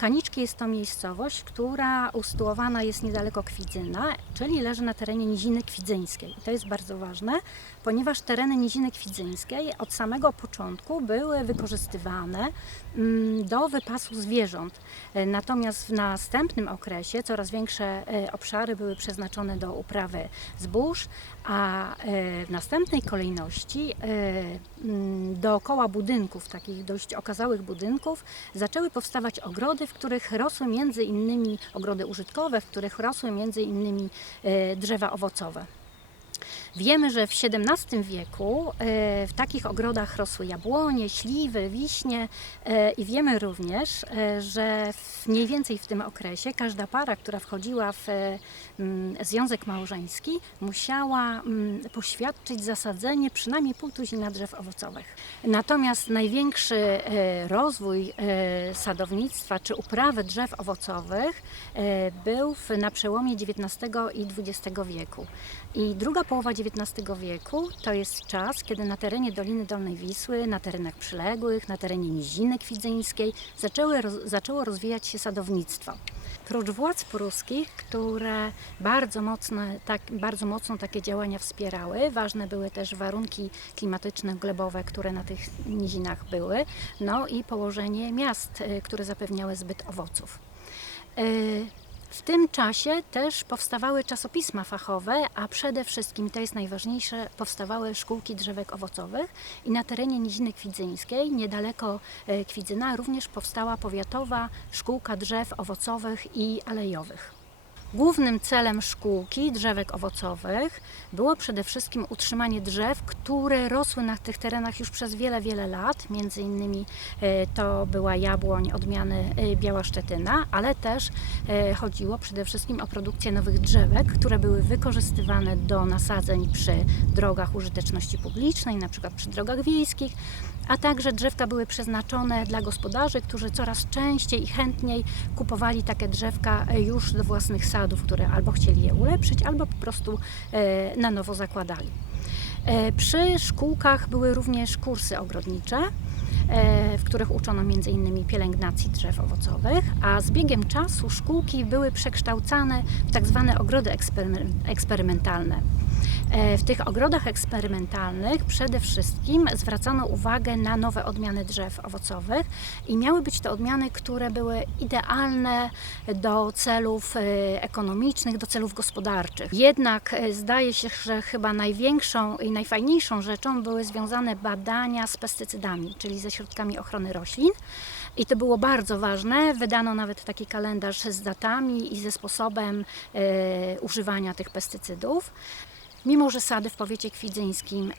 Kaniczki jest to miejscowość, która usytuowana jest niedaleko Kwidzyna, czyli leży na terenie Niziny Kwidzyńskiej. I to jest bardzo ważne, ponieważ tereny Niziny Kwidzyńskiej od samego początku były wykorzystywane do wypasu zwierząt. Natomiast w następnym okresie coraz większe obszary były przeznaczone do uprawy zbóż, a w następnej kolejności dookoła budynków, takich dość okazałych budynków, zaczęły powstawać ogrody, w których rosły między innymi ogrody użytkowe, w których rosły między innymi drzewa owocowe. Wiemy, że w XVII wieku w takich ogrodach rosły jabłonie, śliwy, wiśnie i wiemy również, że mniej więcej w tym okresie każda para, która wchodziła w związek małżeński, musiała poświadczyć zasadzenie przynajmniej pół tuzina drzew owocowych. Natomiast największy rozwój sadownictwa czy uprawy drzew owocowych był na przełomie XIX i XX wieku. I druga połowa XIX wieku to jest czas, kiedy na terenie Doliny Dolnej Wisły, na terenach przyległych, na terenie Niziny Kwidzyńskiej zaczęło rozwijać się sadownictwo. Prócz władz pruskich, które bardzo mocno takie działania wspierały, ważne były też warunki klimatyczne, glebowe, które na tych nizinach były, no i położenie miast, które zapewniały zbyt owoców. W tym czasie też powstawały czasopisma fachowe, a przede wszystkim, to jest najważniejsze, powstawały szkółki drzewek owocowych i na terenie Niziny Kwidzyńskiej, niedaleko Kwidzyna, również powstała powiatowa szkółka drzew owocowych i alejowych. Głównym celem szkółki drzewek owocowych było przede wszystkim utrzymanie drzew, które rosły na tych terenach już przez wiele, wiele lat. Między innymi to była jabłoń odmiany Biała Szczetyna, ale też chodziło przede wszystkim o produkcję nowych drzewek, które były wykorzystywane do nasadzeń przy drogach użyteczności publicznej, na przykład przy drogach wiejskich, a także drzewka były przeznaczone dla gospodarzy, którzy coraz częściej i chętniej kupowali takie drzewka już do własnych sadów, które albo chcieli je ulepszyć, albo po prostu na nowo zakładali. Przy szkółkach były również kursy ogrodnicze, w których uczono m.in. pielęgnacji drzew owocowych, a z biegiem czasu szkółki były przekształcane w tak zwane ogrody eksperymentalne. W tych ogrodach eksperymentalnych przede wszystkim zwracano uwagę na nowe odmiany drzew owocowych i miały być to odmiany, które były idealne do celów ekonomicznych, do celów gospodarczych. Jednak zdaje się, że chyba największą i najfajniejszą rzeczą były związane badania z pestycydami, czyli ze środkami ochrony roślin. I to było bardzo ważne. Wydano nawet taki kalendarz z datami i ze sposobem używania tych pestycydów. Mimo że sady w powiecie kwidzyńskim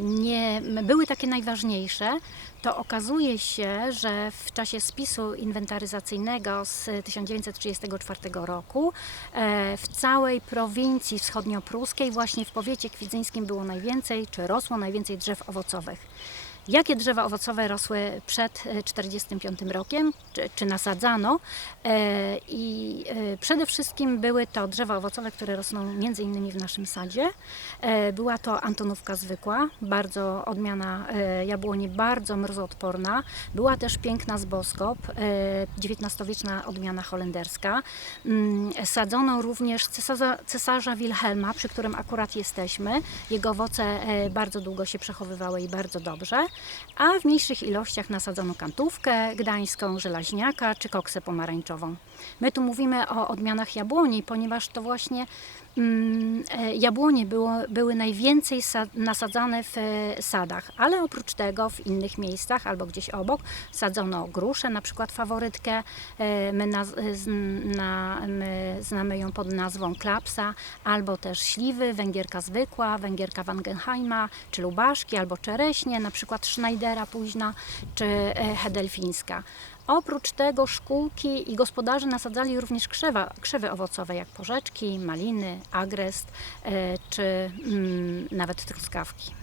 nie były takie najważniejsze, to okazuje się, że w czasie spisu inwentaryzacyjnego z 1934 roku w całej prowincji wschodniopruskiej właśnie w powiecie kwidzyńskim było najwięcej, czy rosło najwięcej drzew owocowych. Jakie drzewa owocowe rosły przed 1945 rokiem, czy nasadzano? I przede wszystkim były to drzewa owocowe, które rosną między innymi w naszym sadzie. Była to antonówka zwykła, bardzo odmiana jabłoni, bardzo mrozoodporna. Była też piękna zboskop, XIX-wieczna odmiana holenderska. Sadzono również cesarza Wilhelma, przy którym akurat jesteśmy. Jego owoce bardzo długo się przechowywały i bardzo dobrze. A w mniejszych ilościach nasadzono kantówkę gdańską, żelaźniaka czy koksę pomarańczową. My tu mówimy o odmianach jabłoni, ponieważ to właśnie jabłonie były najwięcej nasadzane w sadach, ale oprócz tego w innych miejscach albo gdzieś obok sadzono gruszę, na przykład faworytkę, my znamy ją pod nazwą klapsa, albo też śliwy, węgierka zwykła, węgierka Wangenheima, czy lubaszki, albo czereśnie, na przykład Schneidera późna, czy hedelfińska. Oprócz tego szkółki i gospodarze nasadzali również krzewy owocowe, jak porzeczki, maliny, agrest czy nawet truskawki.